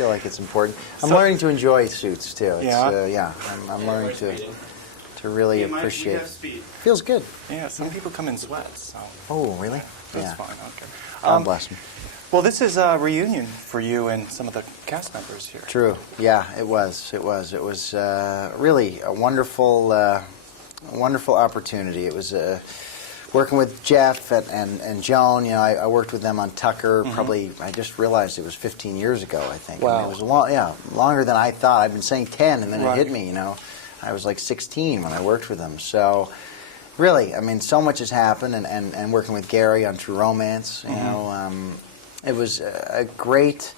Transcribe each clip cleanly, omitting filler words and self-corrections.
feel like it's important. I'm learning to enjoy suits too. It's, yeah. I'm learning to really appreciate it. Feels good. Yeah, some people come in sweats. So. Oh, really? That's fine. Okay. God bless them. Well, this is a reunion for you and some of the cast members here. True. Yeah, it was. It was really a wonderful opportunity. It was working with Jeff and Joan. You know, I worked with them on Tucker. Probably, I just realized it was 15 years ago. I think. Wow. I mean, it was longer than I thought. I've been saying 10, and then it hit me. You know, I was like 16 when I worked with them. So. Really, I mean, so much has happened, and working with Gary on True Romance, you know, it was a great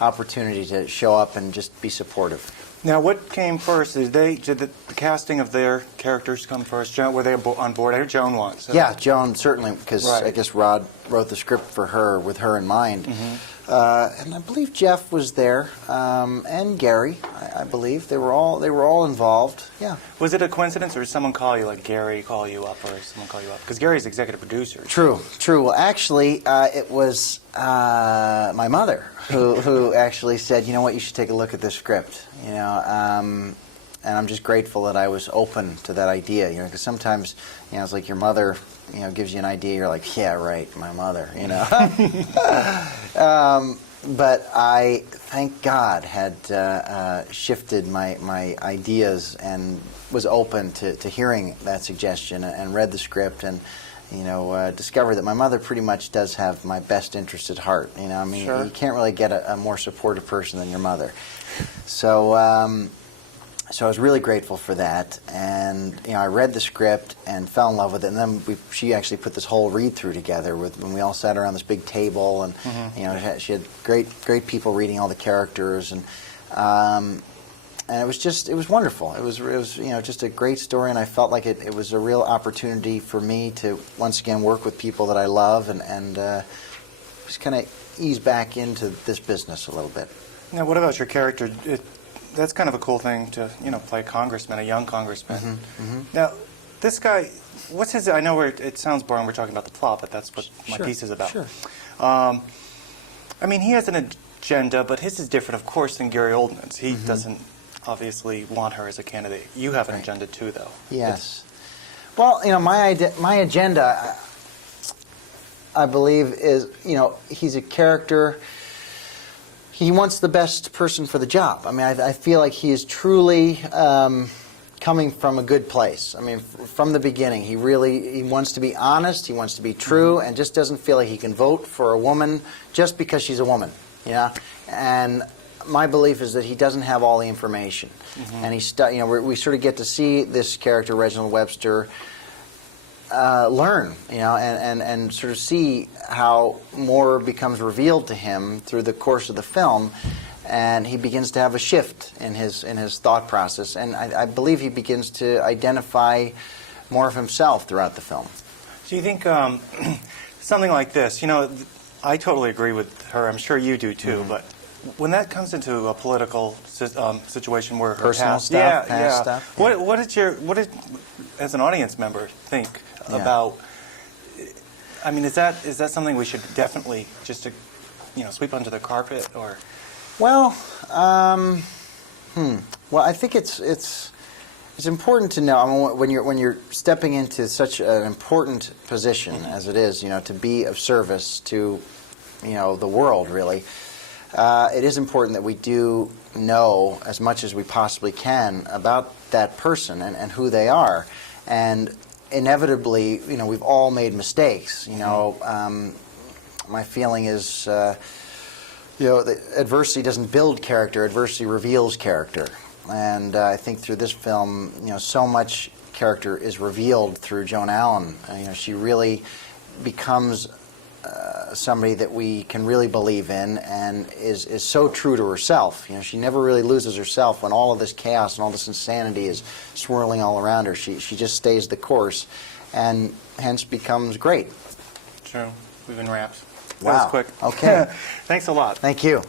opportunity to show up and just be supportive. Now, what came first? Did the casting of their characters come first? Joan, were they on board? I heard Joan once. Yeah, Joan certainly, because I guess Rod wrote the script for her with her in mind. And I believe Jeff was there, and Gary. I believe they were all involved. Yeah. Was it a coincidence, or did someone call you, like Gary call you up, or someone call you up? Because Gary's executive producer. True. Well, actually, it was my mother who actually said, you know what, you should take a look at this script. You know, and I'm just grateful that I was open to that idea. You know, because sometimes, you know, it's like your mother, you know, gives you an idea. You're like, yeah, right, my mother. You know. But I, thank God, had shifted my ideas and was open to hearing that suggestion and read the script and, you know, discovered that my mother pretty much does have my best interest at heart. You know, I mean, you can't really get a more supportive person than your mother. So. So I was really grateful for that, and you know, I read the script and fell in love with it. And then she actually put this whole read-through together when we all sat around this big table, and you know, she had great people reading all the characters, and it was wonderful. It was you know, just a great story, and I felt like it was a real opportunity for me to once again work with people that I love and just kind of ease back into this business a little bit. Now, what about your character? That's kind of a cool thing to, you know, play a congressman, a young congressman. Now, this guy, what's his? I know it sounds boring. We're talking about the plot, but that's what my piece is about. Sure. I mean, he has an agenda, but his is different, of course, than Gary Oldman's. He doesn't obviously want her as a candidate. You have an agenda too, though. Yes. Well, you know, my agenda, I believe, is, you know, he's a character. He wants the best person for the job. I mean, I feel like he is truly coming from a good place. I mean, from the beginning, he wants to be honest, he wants to be true, and just doesn't feel like he can vote for a woman just because she's a woman. Yeah, and my belief is that he doesn't have all the information, and you know, we sort of get to see this character, Reginald Webster, learn, you know, and sort of see how more becomes revealed to him through the course of the film, and he begins to have a shift in his thought process, and I believe he begins to identify more of himself throughout the film. Do you think something like this, you know, I totally agree with her, I'm sure you do too, but when that comes into a political situation where her personal stuff, past stuff, what did as an audience member think about? I mean, is that something we should definitely just you know, sweep under the carpet, or? Well, well, I think it's important to know. I mean, when you're stepping into such an important position as it is, you know, to be of service to, you know, the world, really. It is important that we do know as much as we possibly can about that person and who they are. And inevitably, you know, we've all made mistakes. You know, my feeling is, you know, that adversity doesn't build character, adversity reveals character. And I think through this film, you know, so much character is revealed through Joan Allen. You know, she really becomes somebody that we can really believe in, and is so true to herself. You know, she never really loses herself when all of this chaos and all this insanity is swirling all around her. She just stays the course, and hence becomes great. True. We've been wrapped. Wow. That was quick. Okay. Thanks a lot. Thank you.